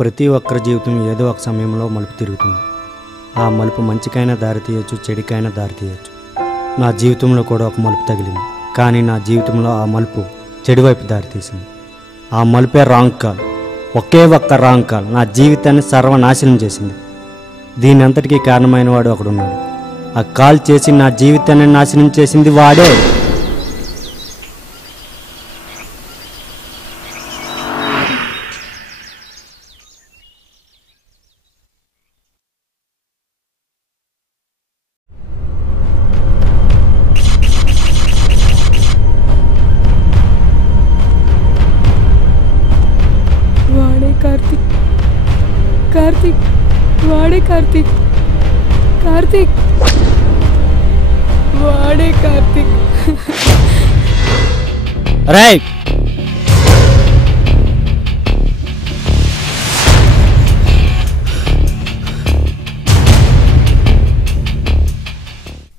ప్రతి ఒక్కరి జీవితం ఏదో ఒక సమయంలో మలుపు తిరుగుతుంది. ఆ మలుపు మంచికైనా దారి తీయచ్చు, చెడుకైనా దారి తీయచ్చు. నా జీవితంలో కూడా ఒక మలుపు తగిలింది, కానీ నా జీవితంలో ఆ మలుపు చెడు వైపు దారి తీసింది. ఆ మలుపే రాంగ్ కాల్. ఒకే ఒక్క రాంగ్ కాల్ నా జీవితాన్ని సర్వనాశనం చేసింది. దీని అంతటికీ కారణమైన వాడు ఒకడున్నాడు. ఆ కాల్ చేసి నా జీవితాన్ని నాశనం చేసింది వాడే. కార్తిక్ వాడే కార్తిక్ కార్తిక్ వాడే కార్తిక్. రైట్.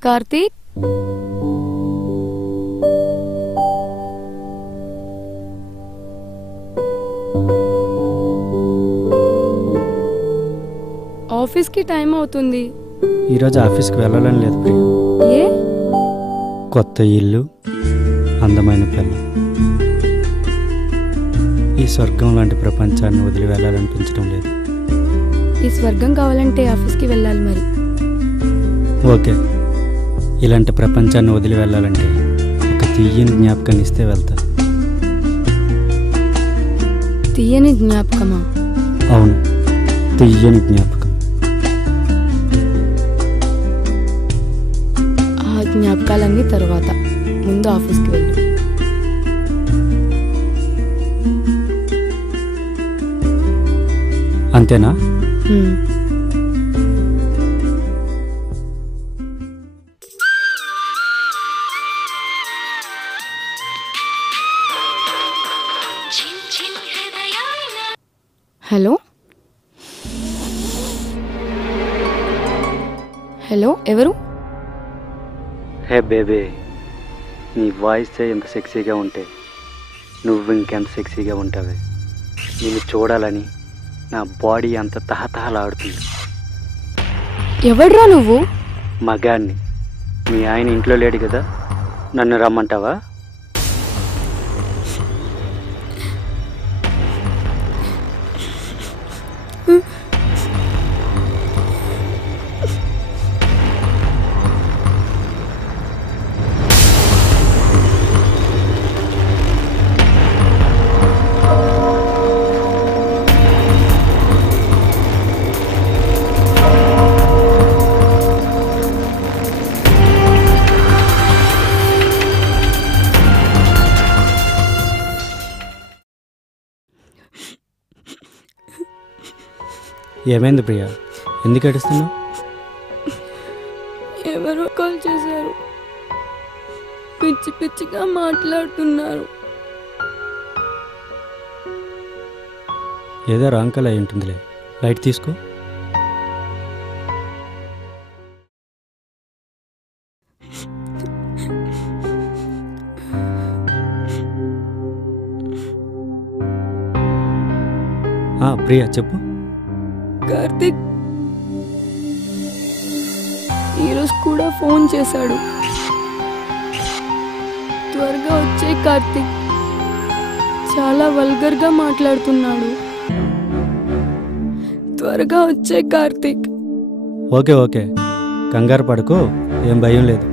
కార్తిక్ ఆఫీస్కి టైం అవుతుంది. ఈరోజు ఆఫీస్కి వెళ్ళాలని లేదు ప్రియ. ఏ? కొత్త ఇల్లు, అందమైన పిల్ల, ఈ స్వర్గం లాంటి ప్రపంచాన్ని వదిలి వెళ్ళాలనిపించడం లేదు. ఈ స్వర్గం కావాలంటే ఆఫీస్కి వెళ్ళాలి మరి. ఓకే, ఇలాంటి ప్రపంచాన్ని వదిలి వెళ్ళాలంటే ఒక తీయని జ్ఞాపకాన్ని ఇస్తే వెళ్తా. తీయని జ్ఞాపకమా? అవును, తీయని జ్ఞాపకం. ఆ జ్ఞాపకాలన్నీ తర్వాత, ముందు ఆఫీస్కి వెళ్ళు. అంతేనా? హలో హలో, ఎవరు? హే బేబీ, నీ వాయిస్ ఎంత సెక్సీగా ఉంటే నువ్వు ఇంకెంత సెక్సీగా ఉంటావే. నిన్ను చూడాలని నా బాడీ అంత తహతహలాడుతుంది. ఎవడ్రా నువ్వు? మగాన్ని. మీ ఆయన ఇంట్లో లేడు కదా, నన్ను రమ్మంటావా? ఏమైంది ప్రియా, ఎందుకు ఏడుస్తున్నావు? ఎవరో కాల్ చేశారు, పిచ్చి పిచ్చిగా మాట్లాడుతున్నారు. ఏదో రాంగ్ కాల్ అయి ఉంటుందిలే, లైట్ తీసుకో. ప్రియా చెప్పు. కార్తిక్ ఈరోజు కూడా ఫోన్ చేశాడు. త్వరగా వచ్చే కార్తిక్, చాలా వల్గర్గా మాట్లాడుతున్నాడు. త్వరగా వచ్చే కార్తిక్. ఓకే ఓకే, కంగారు పడుకో, ఏం భయం లేదు.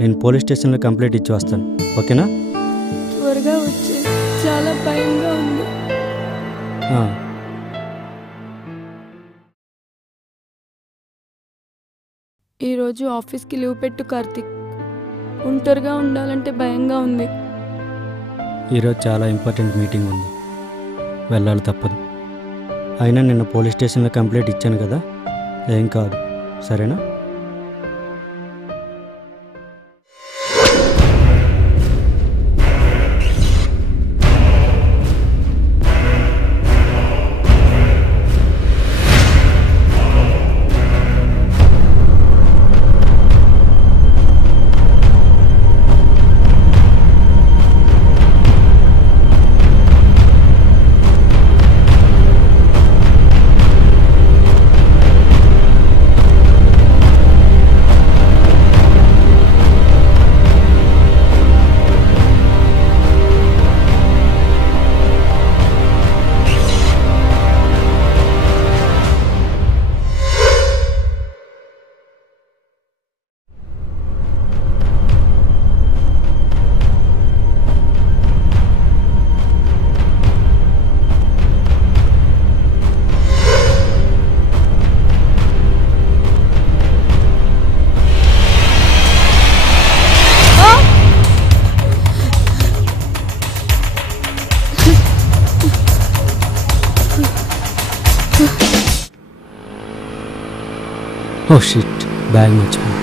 నేను పోలీస్ స్టేషన్లో కంప్లైంట్ ఇచ్చి వస్తాను, ఓకేనా? త్వరగా వచ్చే, చాలా భయంగా ఉంది. ఈరోజు ఆఫీస్కి లీవ్ పెట్టు కార్తిక్, ఒంటరిగా ఉండాలంటే భయంగా ఉంది. ఈరోజు చాలా ఇంపార్టెంట్ మీటింగ్ ఉంది, వెళ్ళాలి తప్పదు. అయినా నిన్న పోలీస్ స్టేషన్లో కంప్లైంట్ ఇచ్చాను కదా, ఏం కాదు, సరేనా? ఓ షిట్, బ్యాగ్ మర్చిపోయాను.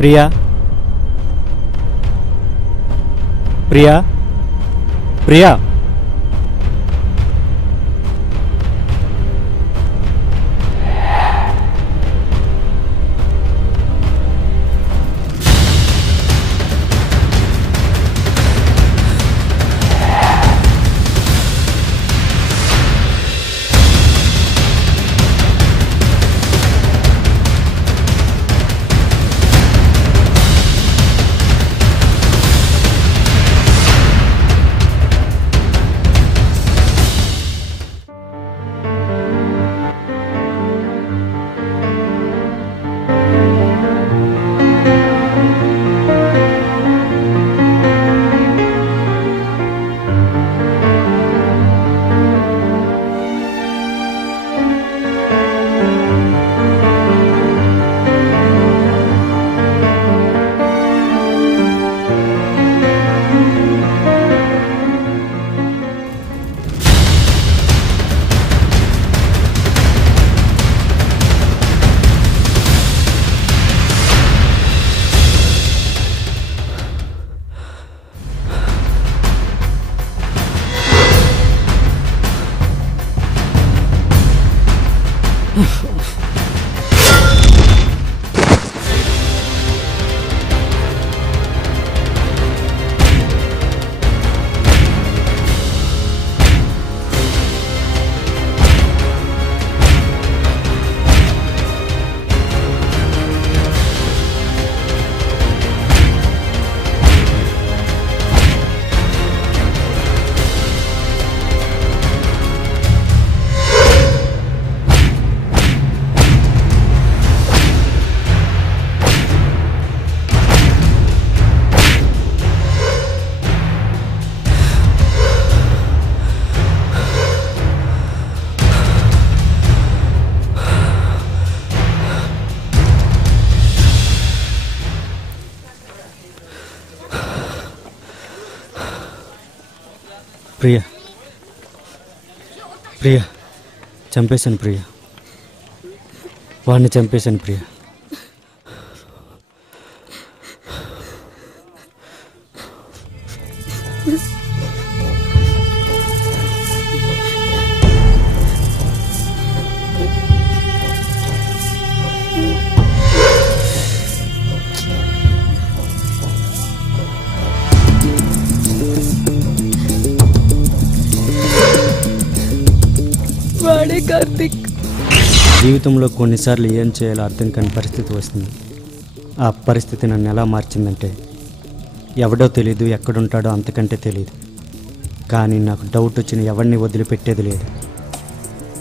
ప్రియా, ప్రియా, ప్రియా. ప్రియా, ప్రియా, చంపేశాను ప్రియా, వాడిని చంపేశాను ప్రియా. వాడే కార్తిక్. జీవితంలో కొన్నిసార్లు ఏం చేయాలో అర్థం కాని పరిస్థితి వస్తుంది. ఆ పరిస్థితి నన్ను ఎలా మార్చిందంటే, ఎవడో తెలీదు, ఎక్కడుంటాడో అంతకంటే తెలియదు. కానీ నాకు డౌట్ వచ్చిన ఎవరిని వదిలిపెట్టేది లేదు,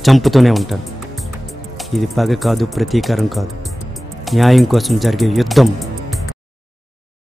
చంపుతూనే ఉంటాను. ఇది పగ కాదు, ప్రతీకారం కాదు, న్యాయం కోసం జరిగే యుద్ధం.